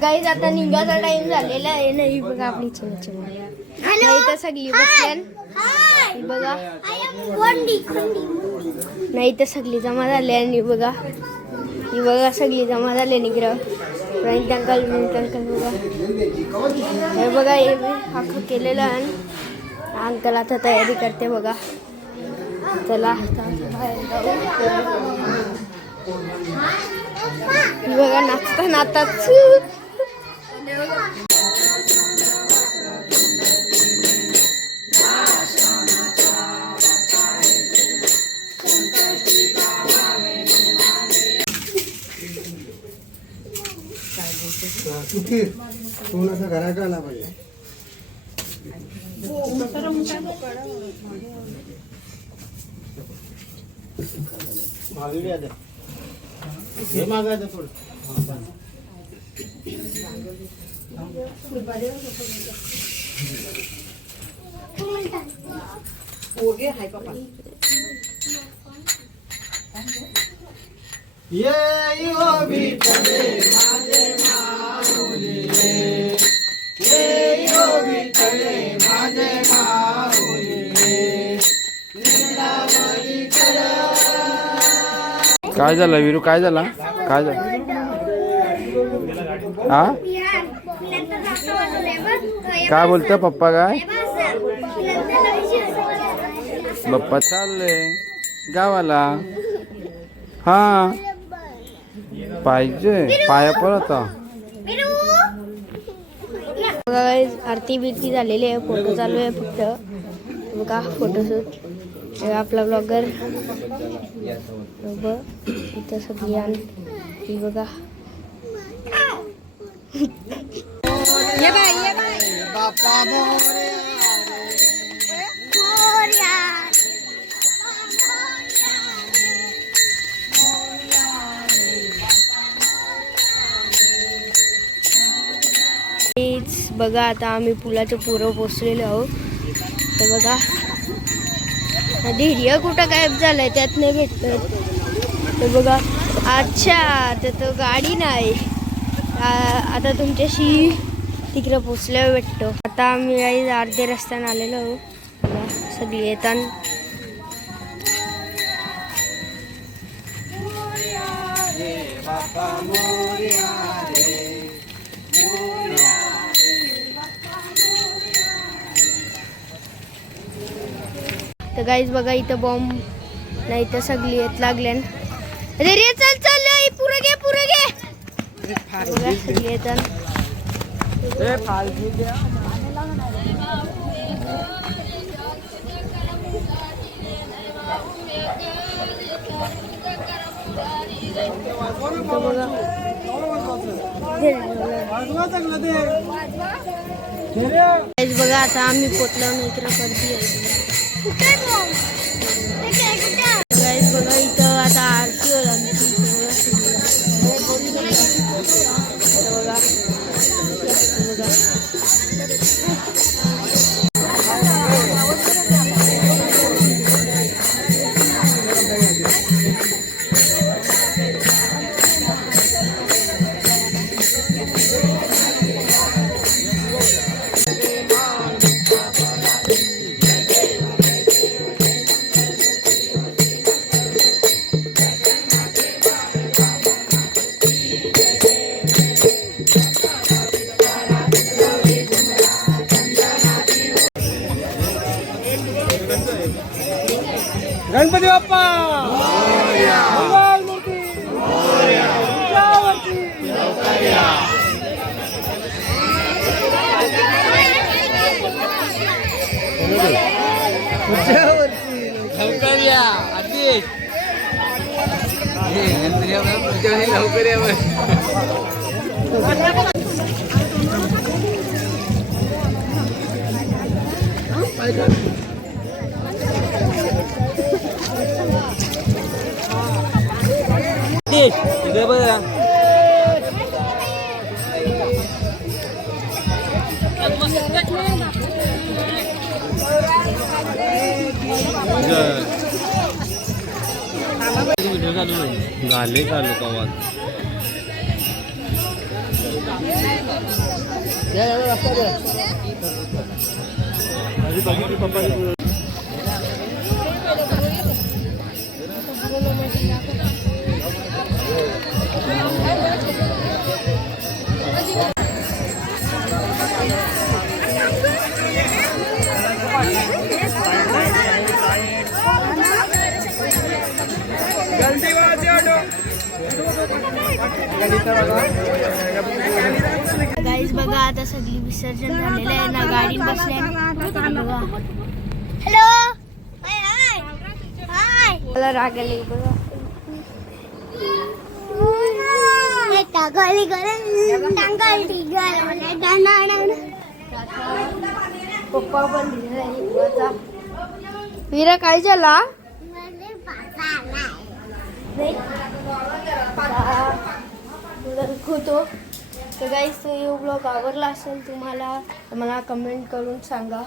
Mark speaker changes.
Speaker 1: काही आता निघायचा टाइम झालेला आहे नाही बघा आपली चमचम नाही तर सगळी बसल्यान. ही बघा. नाही तर सगळी जमा झाली आणि बघा. ही बघा सगळी जमा झाली निग्रह रोहित अंकल रोहित अंकल बघा. हे बघा हे अख्खं केलेलं आहे. अंकल आता तयारी करते बघा. चला बाहेर ही बघा नाचता नाचताच
Speaker 2: किती? सोनाचा घराचा आला पाहिजे. हे मागायचं थोडं. ये हो बीतले माझे माऊली ये हो विठ्ठले माझे माऊली
Speaker 3: काय झालं विरू? काय झाला? काय झालं? हा? काय बोलतो पप्पा काय? पप्पा चालले. गावाला. हा. पाहिजे. पाया पडत
Speaker 1: बघा आरती बिरती झालेली आहे. फोटो चालू आहे फक्त. बघा फोटोशूट आपला ब्लॉगर इथं सगळी आण ये बघा
Speaker 2: बाप्पा
Speaker 1: हेच बघा आता आम्ही पुलाच्या पुरं पोचलेलो आहोत. तर बघा. धैर्य कुठं गायब झालंय त्यात नाही भेटत. तर बघा. अच्छा तर तो गाडी नाही. आता तुमच्याशी तिकडे पोचल्यावर भेटतो. आता आम्ही आई अर्धे रस्त्याने आलेलो सगळी येताना तर गाईज बघा इथं बॉम्ब नाही तर सगळी येत लागल्यान. अरे रे चल चल पुरं घे पुरं घे. बघा, सगळी येतात इथं बघा घे रे, बघा. Guys, बघा आता आम्ही पोचलो नाही इकडे गर्दी आहे
Speaker 2: गणपती बाप्पा! मंगलमूर्ती उंचावरती.
Speaker 3: लवकर या. आधी लवकर या इकडे बघा व्हिडिओ चालू झाले चालू का
Speaker 1: गाईज बघा आता सगळी विसर्जन झालेलं आहे. ना गाडी बसल्या हॅलो मला राग आले. बघा टाकाली पप्पा पण. वीरा काय झाला होतो. तर गाईज तो ब्लॉग आवडला असेल तुम्हाला मला कमेंट करून सांगा.